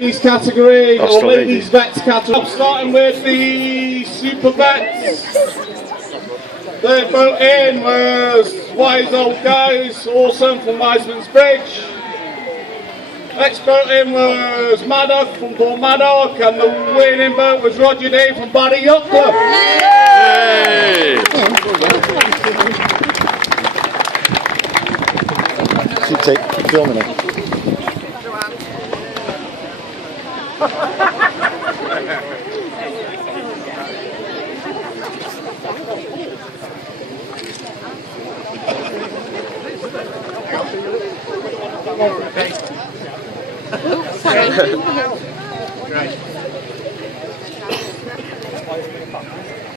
Ladies category, or ladies vets category. Starting with the Supervets. Third boat in was Wise Old Guys, awesome from Wisemans Bridge. Next boat in was Maddock from Port Maddock, and the winning boat was Roger Day from Barry Yacht Club. Yay! Keep filming it. Sorry.